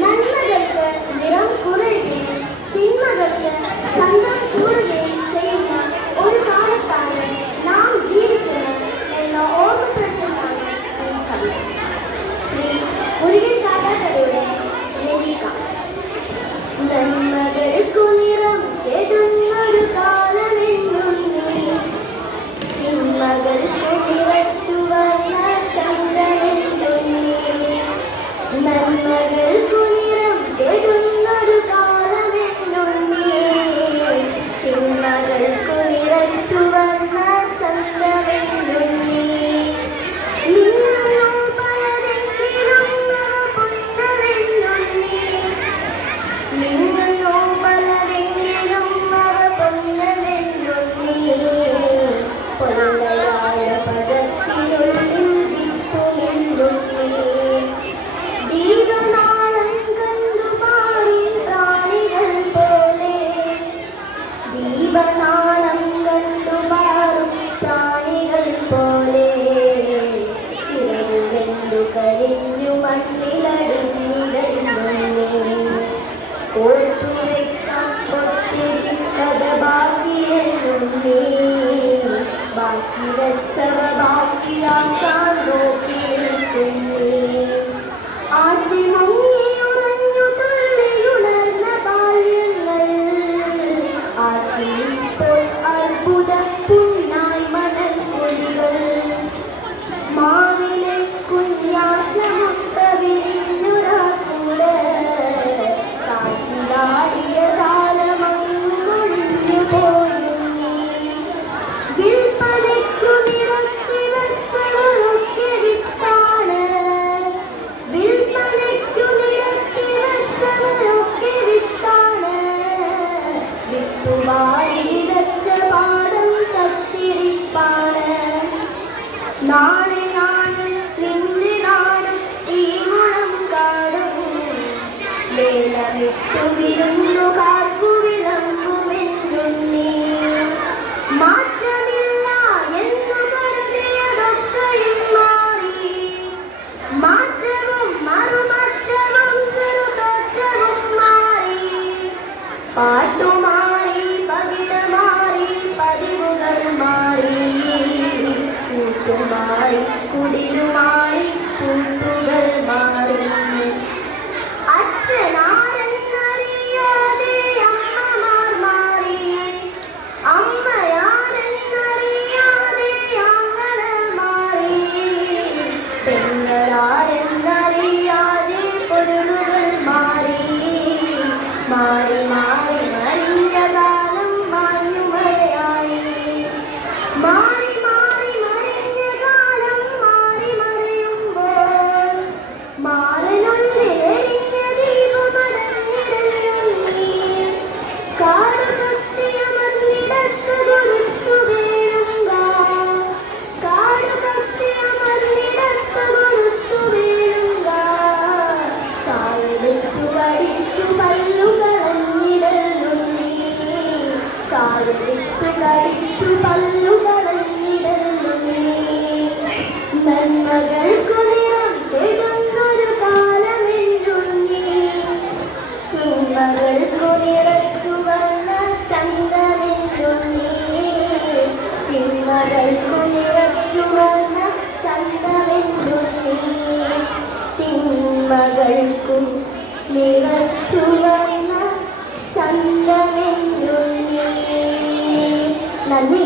നന്മകൾക്ക് നിറം കുറയുകയും തിന്മകൾക്ക് ചന്തം കൂടുകയും ചെയ്യുന്ന ഒരു കാലത്താണ് നാം ജീവിക്കുന്നത് എന്ന ഓർമ്മപ്പെടുത്തലാണ് ഈ കവിത. ശ്രീ മുരുകൻ കാട്ടാക്കടയുടെ ലതിക. നന്മകൾക്കു നിറം കെടുന്നൊരു കാലമെന്നുണ്ട്, തിന്മകൾക്കു നിറച്ചു വന്ന ചന്ദ്രനെന്നുണ്ട്. നന്മകൾക്കു നിറം കെടുന്നൊരു കാലമെന്നുണ്ട്, തിന്മകൾക്കു നിറച്ചു വന്ന ചന്ദ്രനെന്നുണ്ട്. കരിഞ്ഞു മണ്ണിലടിഞ്ഞിടയുന്നത് ബാക്കിയെന്നുണ്ടേ, ബാക്കി വെച്ചവ ബാക്കിയാക്കാൻ നോക്കിയിരിക്കുന്നേ. ആദ്യ മുങ്ങിയുറഞ്ഞു തുള്ളിയുണർന്ന ബാല്യങ്ങൾ ആദ്യപ്പോൾ അത്ഭുത പുണ്ണായി മണൽ കൊടികൾ. മാവിലെ കുഞ്ഞാറ്റമുട്ട വിരിഞ്ഞുറാക്കൂട കാറ്റിലാടിയ കാലമൊഴിഞ്ഞു പോയി. വിൽപ്പനയ്ക്കു നിറത്തി വെച്ചവരൊക്കെ വിത്താണ്, വിൽപ്പനയ്ക്കു നിറത്തി വെച്ചവരൊക്കെ വിത്താണ്. വിത്തുവാരി വിതച്ച പാടം കത്തിരിപ്പാണ്. നാളെ നാടും നിന്റെ നാടും ഈ മുളം കാടും വേലമിട്ടു വിരുന്നുകാർക്കു വിളമ്പുമെന്നുണ്ണി. മാറ്റമില്ല എന്നു കരുതിയതൊക്കെയും മാറി, മാറ്റവും മറുമാറ്റവും ചെറുതറ്റവും മാറി. പാട്ടുമാറി പകിടമാറി പതിവുകൾ മാറി, കൂട്ടുമാറി കുടിലുമാറി കൂട്ടുകൾ മാറി. അച്ഛനാരെന്നറിയാതെ അമ്മമാർ മാറി, അമ്മയാരെന്നറിയാതെ ആങ്ങള് മാറി. പെങ്ങളാരെന്നറിയാതെ പൊരുളുകൾ മാറി, മാറി മാറി മറിഞ്ഞ കാലം മാഞ്ഞുമറയായി. മാറി മാറി മറിഞ്ഞ കാലം മാറി മറയുമ്പോൾ മാലനൊന്നെരിഞ്ഞ ദീപമടഞ്ഞിടയുണ്ണി. കാടുകത്തിയമർന്നിടത്ത് കൊടുത്തു വീഴുക, കാടുകത്തിയമർന്നിടത്ത് കൊടുത്തു വീഴുക. കാലെടുത്തു കടിച്ചു പല്ലുകളഞ്ഞിടലുണ്ണി, കാലെടുത്തു കടിച്ചു പല്ലുകളഞ്ഞിടലുണ്ണി. നന്മകൾക്കു നിറം കെടുന്നൊരു കാലമെന്നുണ്ണി, തിന്മകൾക്കു നിറച്ചു വന്ന ചന്തമെന്നുണ്ണി. തിന്മകൾക്കു നിറച്ചു വന്ന ചന്തമെന്നുണ്ണി, തിന്മകൾക്കു നിറച്ചു വന്ന ചന്തമെന്നുണ്ണി. നന്ദി.